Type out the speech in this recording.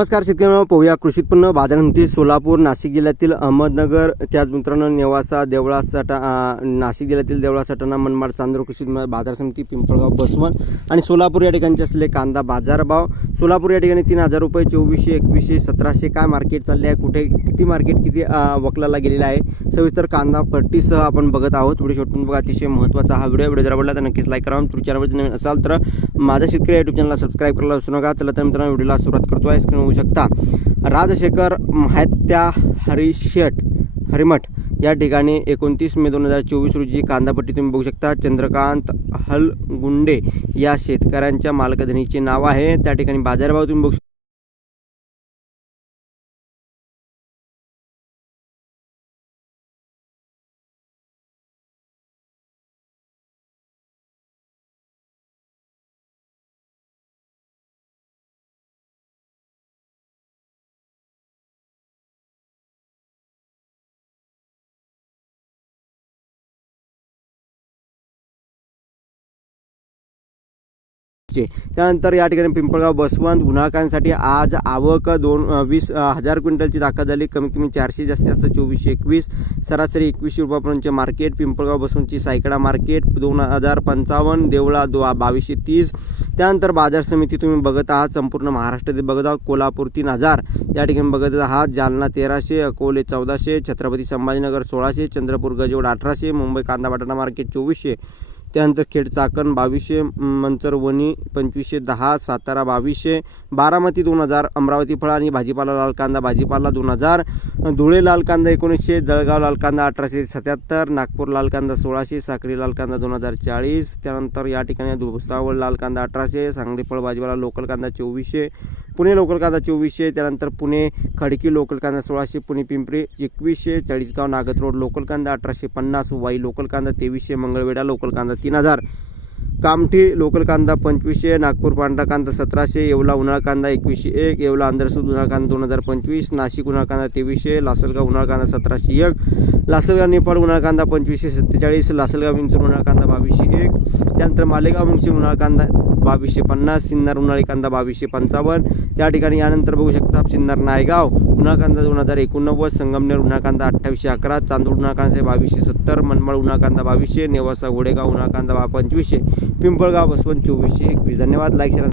नमस्कार शेतकऱ्यांना पाहूया कृषी उत्पन्न बाजार समिती सोलापूर नाशिक जिल्ह्यातील अहमदनगर. त्याच मित्रांनो नेवासा देवळा सटा नाशिक जिल्ह्यातील देवळा सटाणा मनमाड चांदूर कृषी उत्पन्न बाजार समिती पिंपळगाव बसवण आणि सोलापूर या ठिकाणचे असलेले कांदा बाजारभाव सोलापूर या ठिकाणी तीन हजार रुपये चोवीसशे एकवीसशे सतराशे काय मार्केट चालले आहे? कुठे किती मार्केट किती वकलाला गेलेला आहे? सविस्तर कांदा पट्टीसह आपण बघत आहोत. व्हिडिओ शॉटून बघा. अतिशय महत्त्वाचा हा व्हिडिओ व्हिडिओ जर आवडला तर नक्कीच लाईक करा. तुमच्या नवीन असाल तर माझा शेतकरी युट्यूब चॅनलला सबस्क्राईब करायला विसरू नका. चला तर मित्रांनो व्हिडिओला सुरुवात करतो. आहे स्क्रीन शकता. राजशेखर महत्या हरिशेट हरिमठ या ठिकाणी एकोणतीस मे दोन हजार चोवीस रोजी कांदापट्टी तुम्ही बघू शकता. चंद्रकांत हलगुंडे या शेतकऱ्यांच्या मालकधनीचे नाव आहे. त्या ठिकाणी बाजारभाव तुम्ही बघू शकता. चे. त्यानंतर या ठिकाणी पिंपळगाव बसवंत उन्हाळकांसाठी आज आवक दोन वीस हजार क्विंटलची दाखल झाली. कमी कमी चारशे जास्तीत जास्त चोवीसशे एकवीस. सरासरी एकवीसशे रुपयापर्यंतचे मार्केट. पिंपळगाव बसवंतची सायकडा मार्केट दोन हजार पंचावन्न. देवळा दो बावीसशे तीस. त्यानंतर बाजार समिती तुम्ही बघत आहात. संपूर्ण महाराष्ट्रातील बघत आहात. कोल्हापूर तीन हजार. या ठिकाणी बघत आहात. जालना तेराशे अकोले चौदाशे छत्रपती संभाजीनगर सोळाशे चंद्रपूर गजवड अठराशे मुंबई कांदा बटाटा मार्केट चोवीसशे. त्यानंतर खेड चाकण बावीसशे मंचरवणी पंचवीसशे दहा सातारा बावीसशे बारामती दोन हजार अमरावती फळा आणि भाजीपाला लाल कांदा भाजीपाला दोन हजार धुळे लाल कांदा एकोणीसशे जळगाव लाल कांदा अठराशे सत्याहत्तर नागपूर लाल कांदा सोळाशे साखरी लाल कांदा दोन हजार चाळीस त्यानंतर या ठिकाणी भुसावळ लाल कांदा अठराशे सांगली फळ भाजीपाला लोकल कांदा चोवीसशे पुणे लोकल कांदा चोवीसशे त्यानंतर पुणे खडकी लोकल कांदा सोळाशे पुणे पिंपरी एकवीसशे चाळीसगाव नागत रोड लोकल कांदा अठराशे पन्नास वाई लोकल कांदा तेवीसशे मंगळवेढा लोकल कांदा तीन हजार. कामठी लोकल कांदा पंचवीसशे नागपूर पांढरा कांदा सतराशे येवला उन्हाळ कांदा एकवीसशे एक येवला आंध्रसूद उन्हाळ कांदा दोन हजार पंचवीस नाशिक उन्हाळ कांदा तेवीसशे लासलगाव उन्हाळ कांदा सतराशे एक लासलगाव नेपाळ उन्हाळ कांदा पंचवीसशे सत्तेचाळीस लासलगाव विंचूर उन्हाळ कांदा बावीसशे एक त्यानंतर मालेगाव मुंगशी उन्हाळ कांदा बावीसशे पन्नास सिन्नर उन्हाळी कांदा बावीसशे पंचावन्न. त्या ठिकाणी यानंतर बघू शकता सिन्नर नायगाव उन्हाळ कांदा दोन हजार एकोणनव्वद संगमनेर उन्हाळ कांदा अठ्ठावीसशे अकरा चांदूर उन्हाळ कांदा बावीसशे सत्तर मनमाड उन्हाळ कांदा बावीसशे नेवासा घोडेगाव उन्हाळ कांदा बा पंचवीसशे पिंपळगाव बसवंत चोवीसशे एकवीस. धन्यवाद. Like share